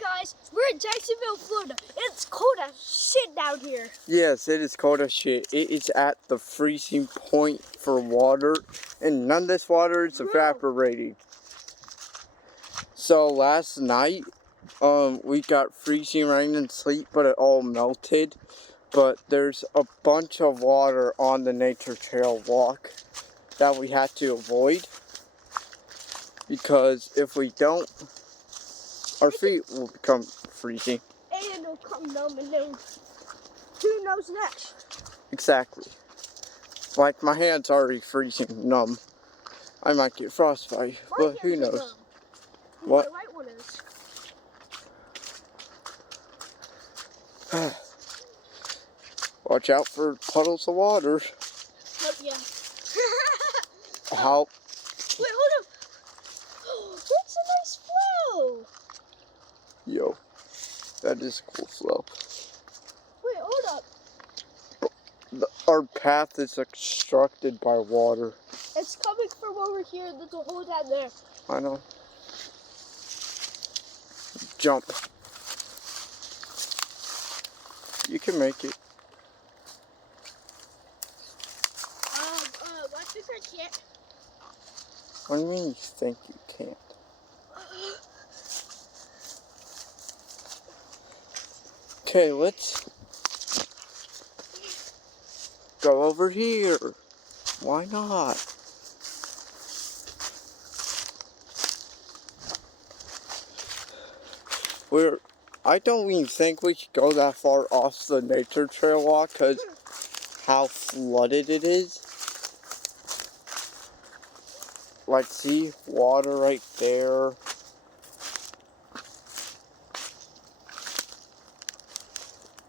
guys, we're in Jacksonville, Florida. It's cold as shit down here. Yes, it is cold as shit. It is at the freezing point for water, and none of this water is evaporating. So last night, we got freezing rain and sleet, but it all melted. But there's a bunch of water on the nature trail walk that we had to avoid, because if we don't, our feet will become freezing. And it'll come numb, and then who knows next? Exactly. Like, my hand's already freezing numb. I might get frostbite, but who knows? What? My right one is. Watch out for puddles of water. Oh, yeah. How? Wait, hold up. That's a nice flow. Yo, that is a cool flow. Wait, hold up. Our path is obstructed by water. It's coming from over here. There's a hole down there. I know. Jump. You can make it. I think I can't. What do you mean you think you can't? Okay, let's go over here. Why not? I don't even think we should go that far off the nature trail walk because how flooded it is. Like, see, water right there.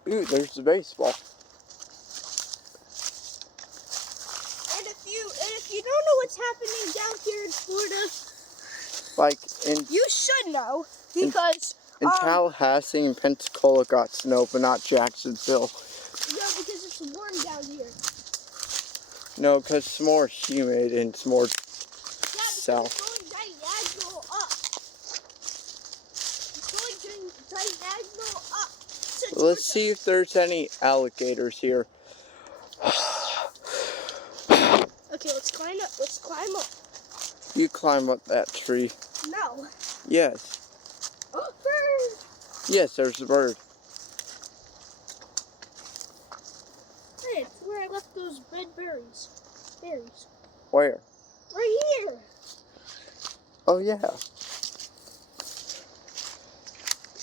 Ooh, there's the baseball. And if you don't know what's happening down here in Florida, you should know, because in Tallahassee and Pensacola got snow, but not Jacksonville. No, because it's warm down here. No, because it's more humid and it's more south. It's going diagonal up. It's going diagonal up. Let's see if there's any alligators here. Okay, let's climb up. Let's climb up. You climb up that tree. No. Yes. Oh, bird. Yes, there's a bird. Hey, it's where I left those red berries. Berries. Where? Right here. Oh, yeah.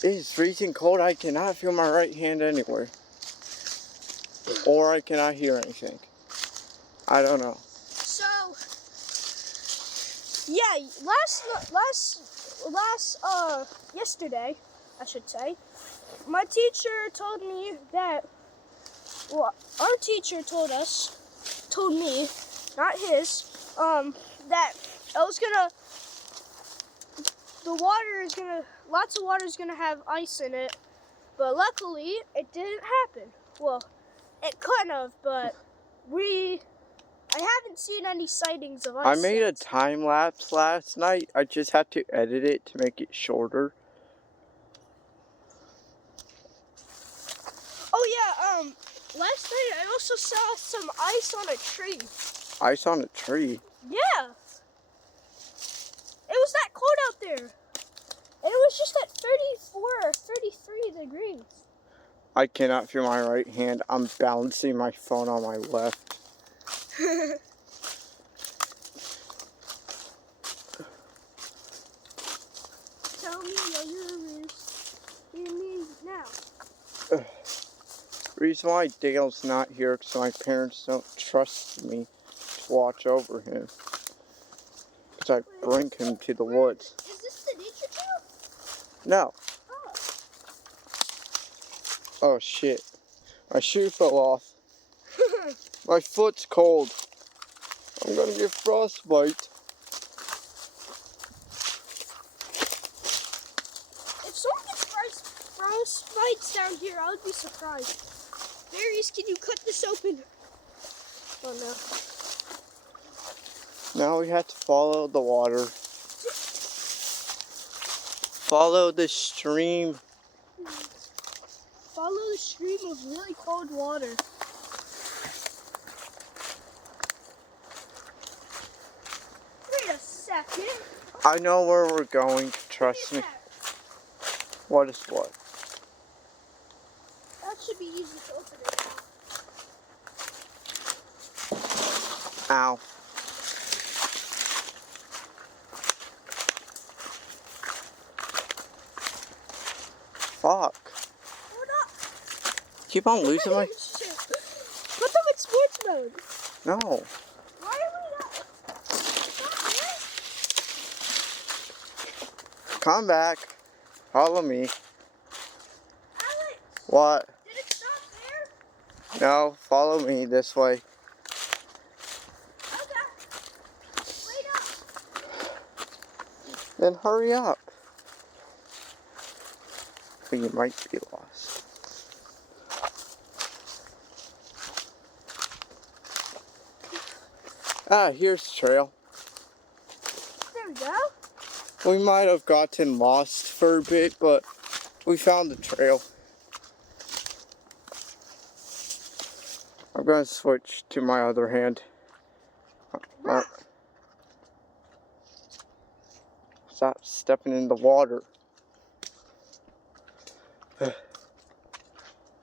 It is freezing cold. I cannot feel my right hand anywhere. Or I cannot hear anything. I don't know. So, yeah, yesterday, I should say, my teacher told me that, well, our teacher told me, not his, that lots of water is gonna have ice in it, but luckily it didn't happen. Well, it could have, but I haven't seen any sightings of ice. I made a time lapse last night. I just had to edit it to make it shorter. Oh yeah, last night I also saw some ice on a tree. Ice on a tree? Yeah. It was that cold out there. And it was just at 34 or 33 degrees. I cannot feel my right hand. I'm balancing my phone on my left. Tell me what you mean now. Reason why Dale's not here because my parents don't trust me to watch over him. Because I bring him to the woods. Is this the nature trail? No. Oh. Oh shit. My shoe fell off. My foot's cold. I'm gonna get frostbite. If someone gets frostbites down here, I would be surprised. Darius, can you cut this open? Oh no. Now we have to follow the water. Follow the stream. Follow the stream of really cold water. Wait a second. I know where we're going, trust me. What is what? That should be easy to open it now. Ow. Fuck. Hold up. Keep on losing my... Put them in sports mode. No. Why are we not? Come back. Follow me. Alex, What? did it stop there? No, follow me this way. Okay. Wait up. Then hurry up. Or you might be lost. Ah, here's the trail. There we go. We might have gotten lost for a bit, but we found the trail. I'm going to switch to my other hand. Stop stepping in the water.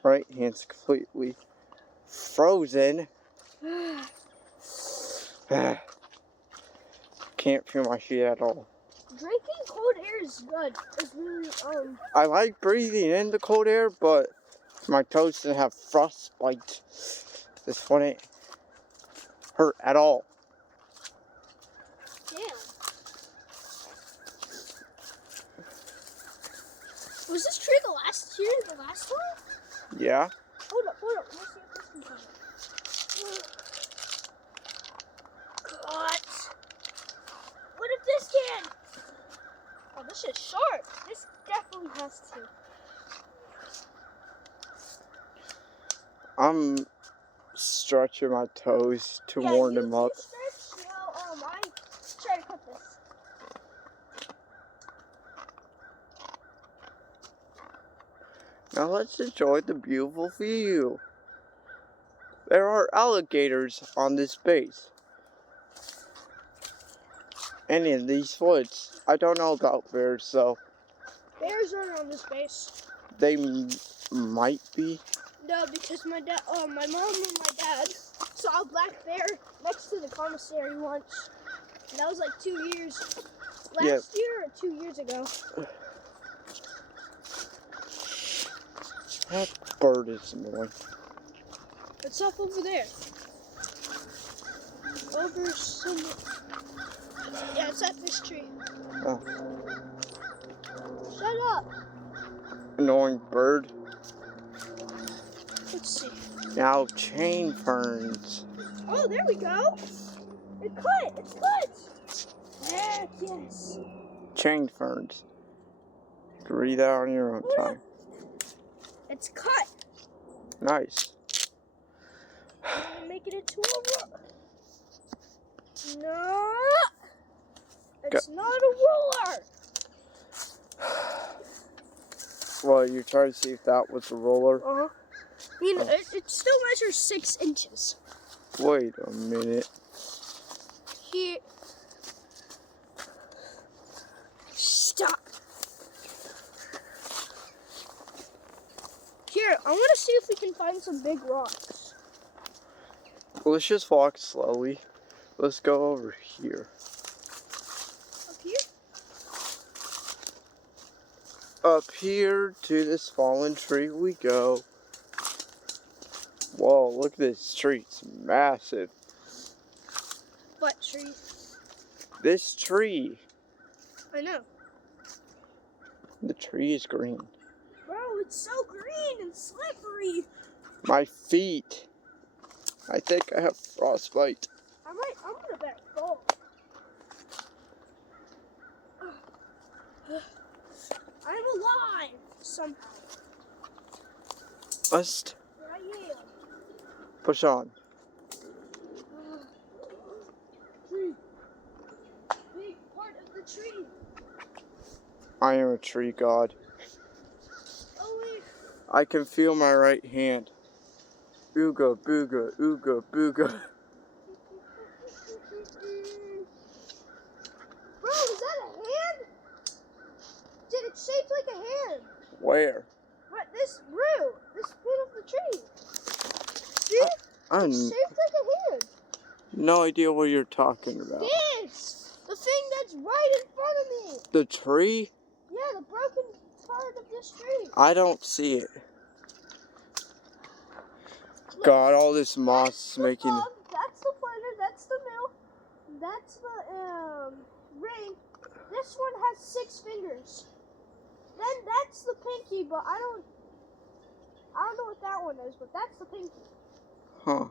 Right hand's completely frozen. Can't feel my feet at all. Drinking cold air is good. It's really, I like breathing in the cold air, but my toes didn't have frostbite. This wouldn't hurt at all. damn. Was this tree the last one? Yeah. Hold up. Let's see if this can come. Cut. What if this can? Oh, this is sharp. This definitely has to. I'm stretching my toes to warm them up. You stretch. No, I try to cut this. Now let's enjoy the beautiful view. There are alligators on this base. And in these woods. I don't know about bears though. Bears aren't on this base. They might be. No, because my mom and my dad saw a black bear next to the commissary once. And that was like 2 years. Last year or 2 years ago. That bird is annoying. What's up over there? Over some. Yeah, it's at this tree. Oh. Shut up. Annoying bird. Let's see. Now chain ferns. Oh, there we go. It's cut. It's cut. Heck yes. Chain ferns. You can read that on your own time. It's cut. Nice. I'm gonna make it into a roller. No. It's not a roller. Well, you try to see if that was a roller. Uh-huh. You know, it still measures 6 inches. Wait a minute. Here. Stop. Here, I want to see if we can find some big rocks. Let's just walk slowly. Let's go over here. Up here? Up here to this fallen tree we go. Whoa, look at this tree. It's massive. What tree? This tree. I know. The tree is green. Bro, it's so green and slippery. My feet. I think I have frostbite. I'm gonna bet fall. I'm alive somehow. Must I am. push on. Tree. Big part of the tree. I am a tree god. Oh wait. I can feel my right hand. Ooga booga, ooga booga. Bro, is that a hand? Dude, it's shaped like a hand. Where? What? This root. This bit of the tree. See? I It's shaped like a hand. no idea what you're talking about. This! The thing that's right in front of me. The tree? Yeah, the broken part of this tree. I don't see it. God, all this moss That's is the making. thumb, that's the pointer, that's the middle, that's the ring. This one has 6 fingers. Then that's the pinky, but I don't know what that one is, but that's the pinky. Huh.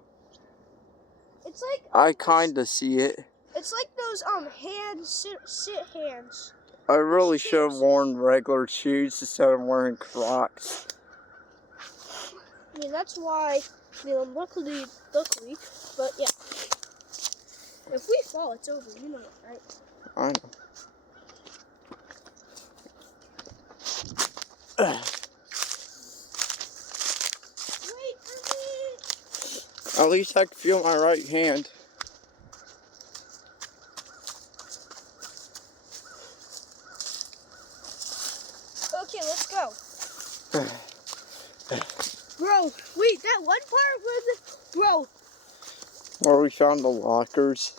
It's like I kinda see it. it's like those hands sit hands. I really should have worn regular shoes instead of wearing Crocs. I mean that's why luckily, but yeah. If we fall, it's over. You know that, right? I know. Wait for me. At least I can feel my right hand. Okay, let's go. Bro, wait, that one part was bro. Where we found the lockers.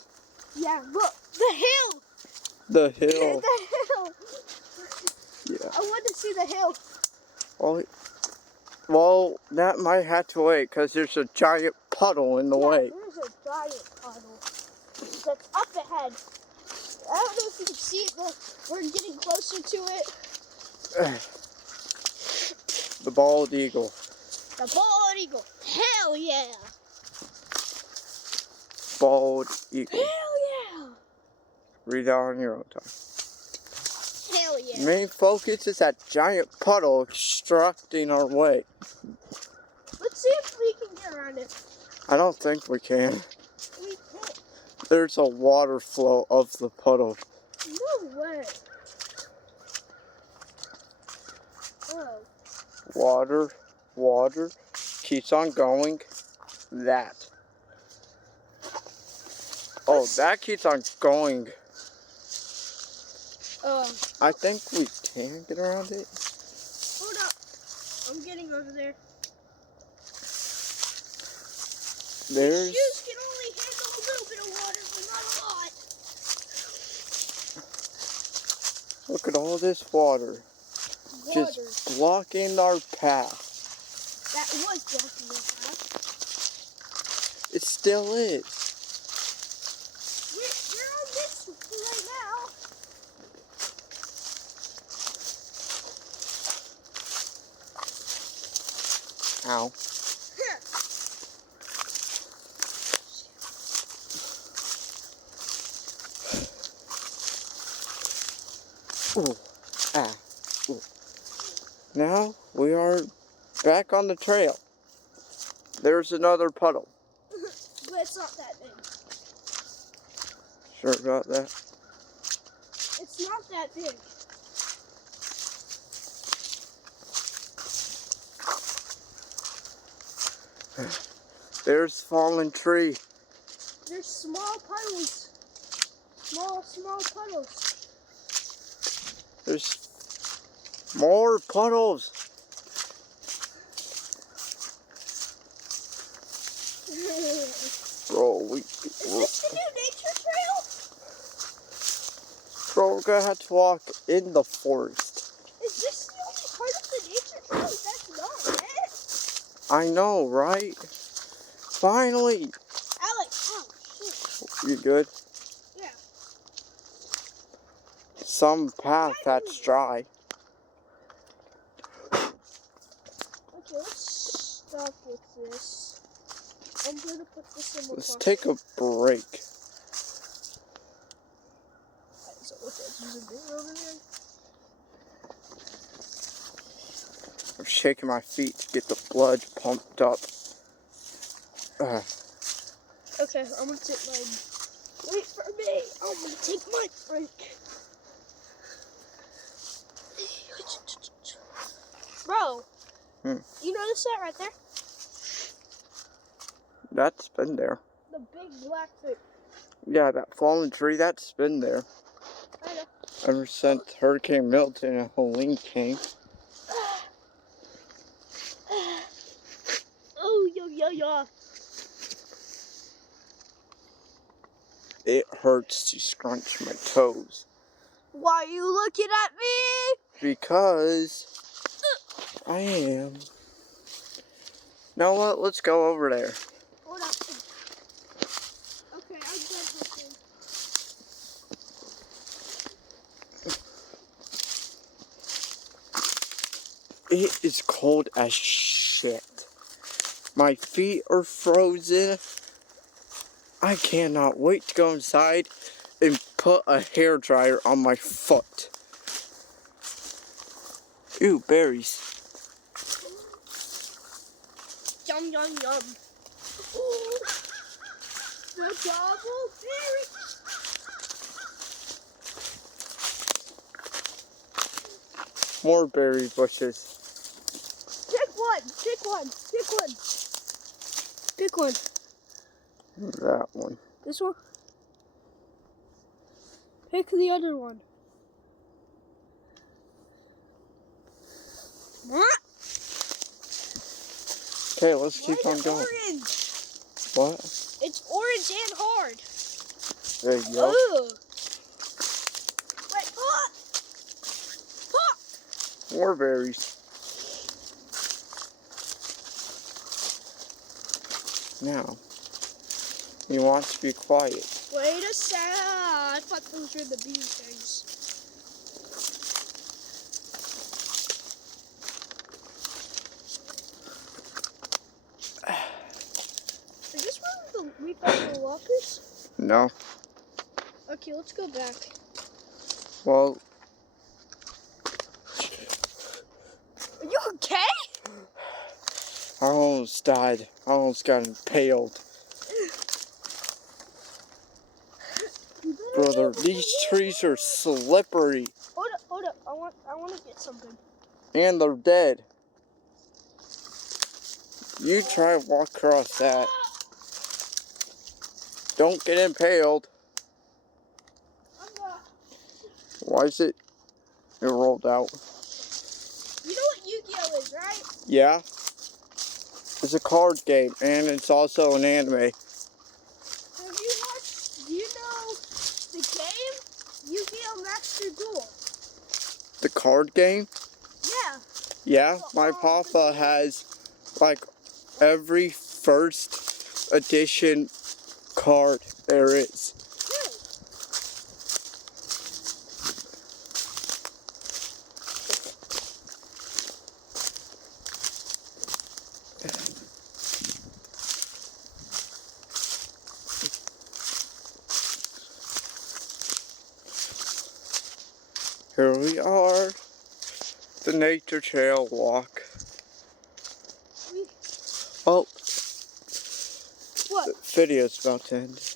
Yeah, look, the hill. The hill. The hill. Yeah. I want to see the hill. Well, that might have to wait because there's a giant puddle in the way. There's a giant puddle that's up ahead. I don't know if you can see it, but we're getting closer to it. The bald eagle. The bald eagle. Hell yeah. Bald eagle. Hell yeah. Read out on your own time. Hell yeah. Main focus is that giant puddle obstructing our way. Let's see if we can get around it. I don't think we can. We can't. There's a water flow of the puddle. No way. Oh. Water keeps on going. That. Oh, that keeps on going. I think we can get around it. Hold up. I'm getting over there. There's. Shoes can only handle a little bit of water, but not a lot. Look at all this water. Just blocking our path. That was blocking our path. It still is. We're on this right now. Ow. Ooh. Ah. Ooh. Now we are back on the trail. There's another puddle. But it's not that big. Sure about that? It's not that big. There's fallen tree. There's small puddles. Small puddles. There's more puddles. Bro, Is this the new nature trail? Bro, we're gonna have to walk in the forest. Is this the only part of the nature trail that's not it? I know, right? Finally. Alex, oh shit. You good? Yeah. Some path that's dry. Okay, let's stop with this. I'm gonna put this in the Let's pocket. take a break. Is that what that's using there over there? I'm shaking my feet to get the blood pumped up. Okay, I'm gonna take mine. Wait for me. I'm gonna take my break. You notice that right there? That's been there. The big black thing. Yeah, that fallen tree, that's been there. I know. Ever since Hurricane Milton and Helene came. Oh, yeah. It hurts to scrunch my toes. Why are you looking at me? Because I am. Now what? Let's go over there. Hold up. Okay, I'm done looking. It is cold as shit. My feet are frozen. I cannot wait to go inside and put a hairdryer on my foot. Ooh, berries. Yum. Ooh, the double berry. More berry bushes. Pick one. That one. This one? Pick the other one. Okay, let's keep Why on is it going. orange? What? It's orange and hard. There you go. Ugh. Wait, More berries. Now, you want to be quiet. Wait a second. I thought those were the bee things. Is this where we found the lockers? No. Okay, let's go back. Well, Are you okay? I almost died. I almost got impaled. Brother, these trees are slippery. Hold up. I want to get something. And they're dead. You try to walk across that. Don't get impaled. I'm not. Why is it? It rolled out. You know what Yu-Gi-Oh is, right? Yeah. It's a card game, and it's also an anime. Have you watched? Do you know the game Yu-Gi-Oh Master Duel? The card game? Yeah. Yeah, my papa has like every first edition card there is. Here we are, the nature trail walk. Oh, What? the video's about to end.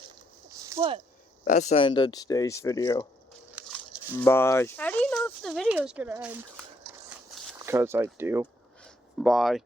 What? That's the end of today's video. Bye. How do you know if the video's gonna end? Because I do. Bye.